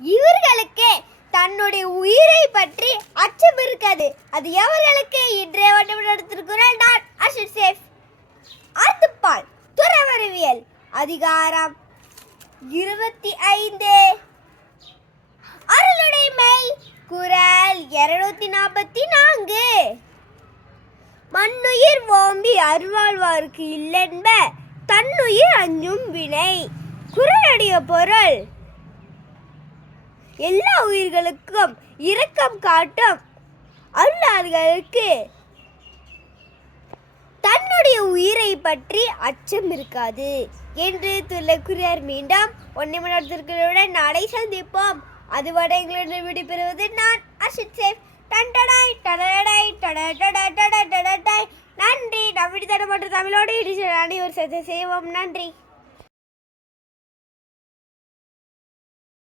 இவர்களுக்கு தன்னுடைய உயிரை பற்றி அச்சம் இருக்காது அது எவர்களுக்கு? இன்றைய வட்டம் நடத்திருக்கிறார் நான் அஷித் சேஃப். அத்துப்பால் துறவரவியல் அதிகாரம் இருபத்தி ஐந்து அருளுடைமை குரல் இருநூத்தி நாற்பத்தி நான்கு மண்ணுயிர் ஓம்பி அருள்வாழ்வாருக்கு இல்லென்ப தன்னுயிர் அஞ்சும் வினை. குரலுடைய பொருள் எல்லா உயிர்களுக்கும் இரக்கம் காட்டும். அருளாளர்களுக்கு தன்னுடைய உயிரை பற்றி அச்சம் இருக்காது என்று துள்ளக்குரியார் மீண்டும் ஒன்றை மணத்திற்குடன் நாளை சந்திப்போம். அதுவரை எங்களுடன் விடுபெறுவது நான் அஷித் சேஃப். டண்டடாய் டடடாய் டடடடடடடடாய் நன்றி. நம்பிடி தடமற்ற தமிழோடு இடிச்சு அனைவர் சேர்த்து செய்வோம். நன்றி.